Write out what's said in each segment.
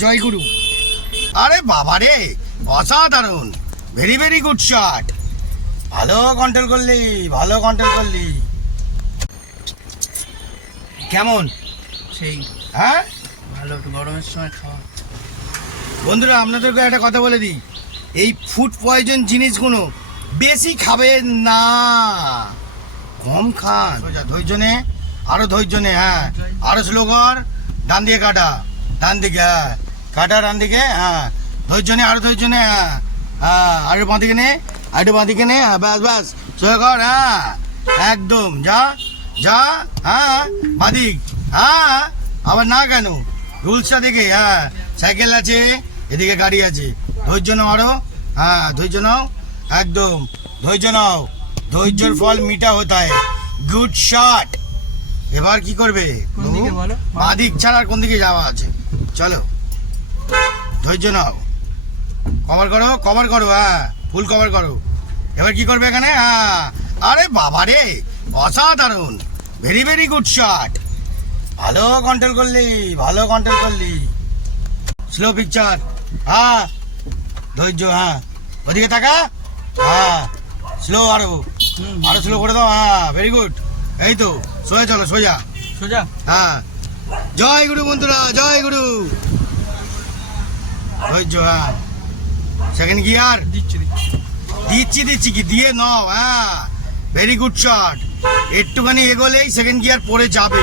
জয়গুরু। আরে বাবা রে, অসাধারণ, ভেরি ভেরি গুড শট। ভালো কন্ট্রোল করলি, ভালো কন্ট্রোল করলি। কেমন সেই হ্যাঁ ভালো, একটু গরমের সময় খাওয়া। বন্ধুরা, আপনাদেরকে একটা কথা বলে দিই, এই ফুড পয়জন জিনিসগুলো বেশি খাবেন না, কম খান। ধৈর্য নে, আরো ধৈর্য নে। হ্যাঁ, আরো স্লো কর। ডান দিকে কাটা, ডান দিকে, হ্যাঁ কাটা ডান দিকে। হ্যাঁ, ধৈর্য নে, আরো ধৈর্য নে। হ্যাঁ হ্যাঁ, আরো বাঁ দিকে নে, আরো বাঁ দিকে নে। হ্যাঁ ব্যাস ব্যাস, সোজা কর। হ্যাঁ একদম, যা যা। হ্যাঁ বাদিক। হ্যাঁ আবার না কেন, রুলসটা দেখে। হ্যাঁ, সাইকেল আছে, এদিকে গাড়ি আছে। ধৈর্য নাও আরো। হ্যাঁ ধৈর্য নাও, একদম ধৈর্য নাও। ধৈর্যের ফল মিঠা হতা হয়। Good shot. এবার কি করবে? বাদিক ছাড়া আর কোন দিকে যাওয়া আছে? চলো, ধৈর্য নাও, কভার করো, কভার করো। হ্যাঁ ফুল কভার করো। এবার কি করবে এখানে? হ্যাঁ, আরে বাবা রে, অসাধারণ, ভেরি ভেরি গুড শট। ভালো কন্ট্রোল করলি, ভালো কন্ট্রোল করলি। Slow picture. হ্যাঁ ধৈর্য। হ্যাঁ ওদিকে তাকা। হ্যাঁ স্লো, আরো আরো স্লো করে দাও। হ্যাঁ ভেরি গুড। এই তো, সোজা চলো, সোজা সোজা। হ্যাঁ, জয় গুরু বন্ধুরা, জয় গুরু। ধৈর্য। হ্যাঁ, সেকেন্ড গিয়ার দিচ্ছি দিচ্ছি কি দিয়ে নাও। হ্যাঁ ভেরি গুড শট। একটুখানি এগোলেই সেকেন্ড গিয়ার পড়ে যাবে।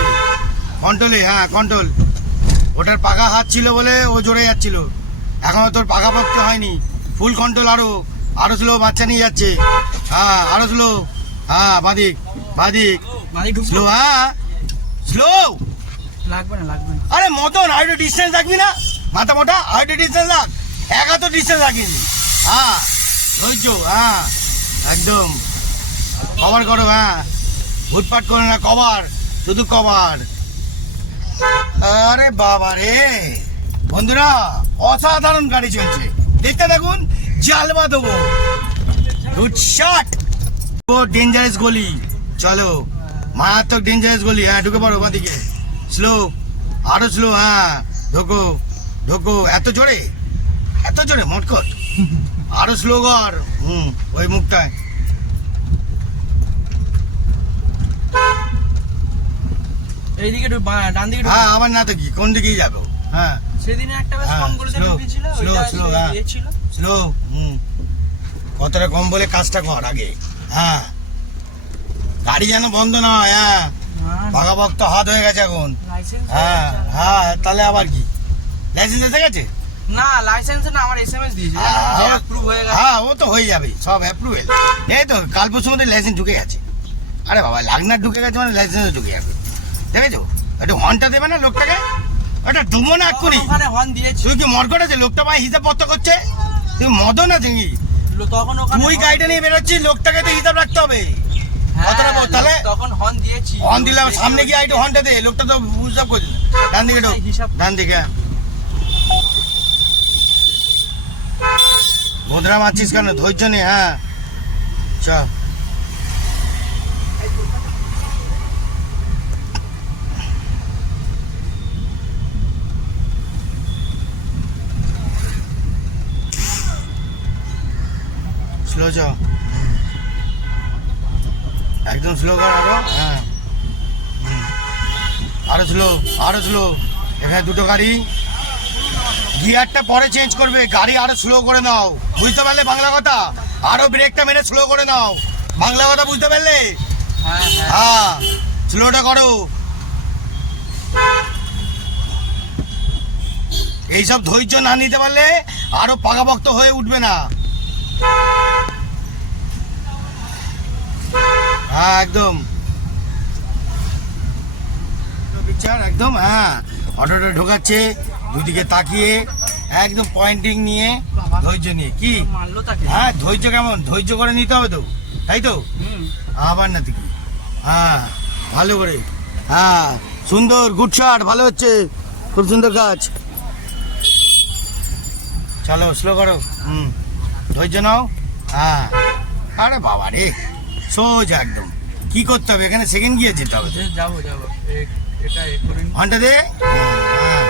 কন্ট্রোলে, হ্যাঁ কন্ট্রোল। ওটার পাকা হাত ছিল বলে ও জোরে যাচ্ছিল, এখনো তোর পাকা পক্ত হয়নি। ফুল কন্ট্রোল, আরো আরো স্লো, বাচ্চা নিয়ে যাচ্ছে। হ্যাঁ আরো স্লো। হ্যাঁ বাদিক বাদিক, স্লো। হ্যাঁ স্লো। লাগবে না, লাগবে না। আরে মতন, আর একটু ডিস্টেন্স রাখবি না? মাথা মোটা, আর একটু ডিস্টেন্স রাখ। একা তো ডিস্টেন্স রাখিনি। হ্যাঁ ধৈর্য। হ্যাঁ একদম, কভার করো। হ্যাঁ ভুটপাট করে না, কভার, শুধু কভার। আরে বাবা রে বন্ধুরা, অসাধারণ গাড়ি চলছে, দেখতে দেখুন, জালবা দেবো। Good shot. ও ডেঞ্জারাস গলি, চলো, মারাত্মক ডেঞ্জারাস গলি। হ্যাঁ ঢুকে পড়ো বাদিকে, স্লো, আরো স্লো। হ্যাঁ ঢোকো ঢোকো। এত জোরে, এত জোরে মটকট, আরো স্লো কর। ওই মুখটায়। এইদিকে ডান দিকে। হ্যাঁ আবার না তো কি, কোন দিকেই যাবো? হ্যাঁ সেদিনে একটা বেশ কম করে ঢুকেছিল, স্লো ওইটা স্লো। হ্যাঁ ছিল স্লো। কতটা কম বলে কাজটা কর আগে। হ্যাঁ, গাড়ি যেন বন্ধ না হয়। হ্যাঁ পাকা ভক্ত হাত হয়ে গেছে এখন। হ্যাঁ হ্যাঁ, তাহলে আবার কি, লাইসেন্স এসে গেছে? না লাইসেন্স না, আমার এসএমএস দিয়েছে, অ্যাপ্রুভ হয়ে গেছে। হ্যাঁ ও তো হয়ে যাবে, সব অ্যাপ্রুভেল। এই তো কাল পরশুর মধ্যে লাইসেন্স ঢুকে গেছে। আরে বাবা, লাগনার ঢুকে গেছে মানে লাইসেন্সও ঢুকে যাবে। দেখেছো, একটু হর্নটা দেবে না লোকটাকে? ওটা ডুবো না এক্ষুনি। ওখানে হর্ন দিয়েছি। তুই কি মর করেছে? লোকটা ভাই হিসাব পত্র করছে, তুই মদন আছে কি? তখন ওখানে তুই গাড়িটা নিয়ে বেরোচ্ছিস, লোকটাকে তো হিসাব রাখতে হবে। কতটা বল তাহলে? তখন হর্ন দিয়েছি। হর্ন দিলাম, সামনে গিয়ে একটু হর্নটা দে, লোকটা তো হিসাব করছে। ডান দিকে ঢোক, ডান দিকে। বন্ধুরা মারছিস কেন? ধৈর্য নে। হ্যাঁ চ, স্লো চ, একদম স্লো কর আরো। হ্যাঁ আরো স্লো, আরো স্লো। এখানে দুটো গাড়ি, গিয়ারটা পরে চেঞ্জ করবে, গাড়ি আরো স্লো করে নাও, বুঝতে পারলে বাংলা কথা? আরো ব্রেকটা মেরে স্লো করে নাও, বাংলা কথা বুঝতে পারলে? হ্যাঁ স্লোটা করো। এইসব ধৈর্য না নিতে পারলে আরো পাকাপোক্ত হয়ে উঠবে না। হ্যাঁ একদম পিকচার, একদম। হ্যাঁ অটোটা ঢোকাচ্ছে, দুদিকে তাকিয়ে, একদম পয়েন্টিং নিয়ে, ধৈর্য নিয়ে। কি হ্যাঁ ধৈর্য, কেমন ধৈর্য করে নিতে হবে তো, তাই তো? আবার না তুই। হ্যাঁ ভালো করে। হ্যাঁ সুন্দর, গুড শট, ভালো হচ্ছে, খুব সুন্দর কাজ। চলো স্লো করো। ধৈর্য নাও। হ্যাঁ, আরে বাবা রে, সোজা একদম। কি করতে হবে এখানে? সেকেন্ড গিয়ার যেতে হবে। যাবো যাবো, এটা ঘন্টা দে। হ্যাঁ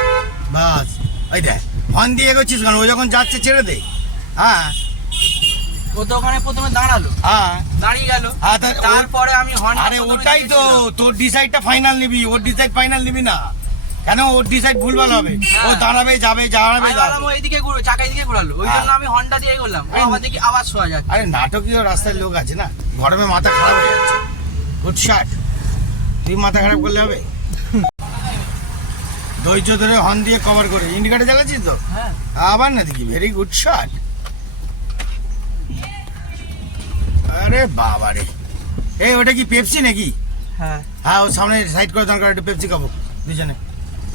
বাস ওই দেখ হর্ন দিয়ে এগোচ্ছিস কেন? ও যখন যাচ্ছে ছেড়ে দে। হ্যাঁ ও তো ওখানে প্রথমে দাঁড়ালো, হ্যাঁ দাঁড়িয়ে গেল, হ্যাঁ, তারপরে আমি হর্ন। আরে ওটাই তো, তোর ডিসাইডটা ফাইনাল নিবি, ওর ডিসাইড ফাইনাল নিবি না কেন? ওর ডিসাইড ভুলভাল হবে। ও দাঁড়াবে যাবে যাবে যাবে। ও এইদিকে ঘুরো, চাকা এইদিকে ঘুরালো, ওই জন্য আমি হর্নটা দিয়ে করলাম। ও আমার দিকে আওয়াজ শোয়া যাচ্ছে। আরে নাটকীয় রাস্তায় লোক আছে না, গরমে মাথা খারাপ হয়ে যাচ্ছে। গুড শট, তুই মাথা খারাপ করলে হবে? ধৈর্য ধরে হর্ন দিয়ে কভার করে ইন্ডিকেটর চালাচ্ছিস তো? হ্যাঁ আবার না দেখি, ভেরি গুড শট। আরে বাবা রে, এই ওটা কি পেপসি নাকি? হ্যাঁ হ্যাঁ, ও সামনে সাইড করে দরকার, একটু পেপসি খাবো দুজনে,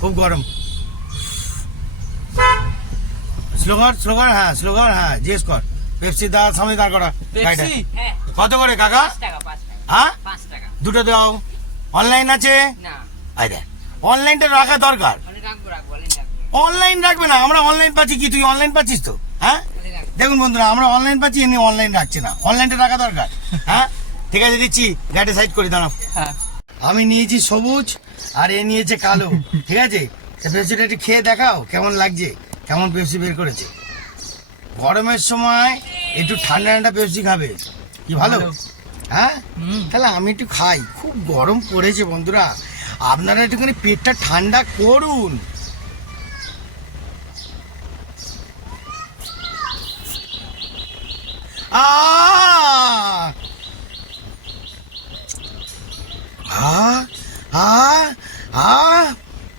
খুব গরম। স্লোগার হ্যাঁ, স্লোগার হ্যাঁ, জিজ্ঞেস কর। পেপসি দা সামনে দাঁড় করা গাড়িটা। পেপসি হ্যাঁ, কত করে কাকা? 5 টাকা 5 টাকা হ্যাঁ 5 টাকা। দুটো দাও। অনলাইন আছে? না, আরে অনলাইনটা রাখা দরকার। অনেক রাখবো অনেক রাখবো। অনলাইন রাখবে না, আমরা অনলাইন পাচ্ছি কি? তুই অনলাইন পাচ্ছিস তো? হ্যাঁ অনেক রাখবো। দেখুন বন্ধুরা, আমরা অনলাইন পাচ্ছি, এমনি অনলাইন রাখছে না। অনলাইনটা রাখা দরকার। হ্যাঁ ঠিক আছে, দিচ্ছি। গাড়ি সাইড করে দাঁড়াও। হ্যাঁ আমি নিয়েছি সবুজ আর এ নিয়েছে কালো, ঠিক আছে? পেপসিটা একটু খেয়ে দেখাও কেমন লাগছে, কেমন পেপসি বের করেছে। গরমের সময় একটু ঠান্ডা ঠান্ডা পেপসি খাবে, কি ভালো। ভালো। হ্যাঁ হুম। তাহলে আমি একটু খাই, খুব গরম পড়েছে বন্ধুরা, আপনারা একটুখানি পেটটা ঠান্ডা করুন।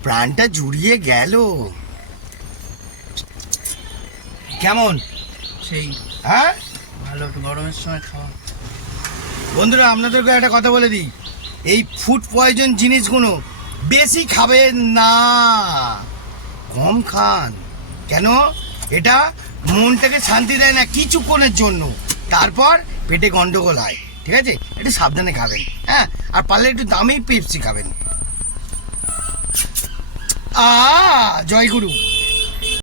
প্রাণটা জুড়িয়ে গেল। কেমন? সেই হ্যাঁ ভালো, একটু গরমের সময় খাওয়া। বন্ধুরা, আপনাদেরকে একটা কথা বলে দিই, এই ফুড পয়জন জিনিসগুলো বেশি খাবেন না, কম খান। কেন? এটা মনটাকে শান্তি দেয় না কিছুক্ষণের জন্য, তারপর পেটে গন্ডগোল হয়, ঠিক আছে? একটু সাবধানে খাবেন। হ্যাঁ, আর পারলে একটু দামি পেপসি খাবেন। জয় গুরু।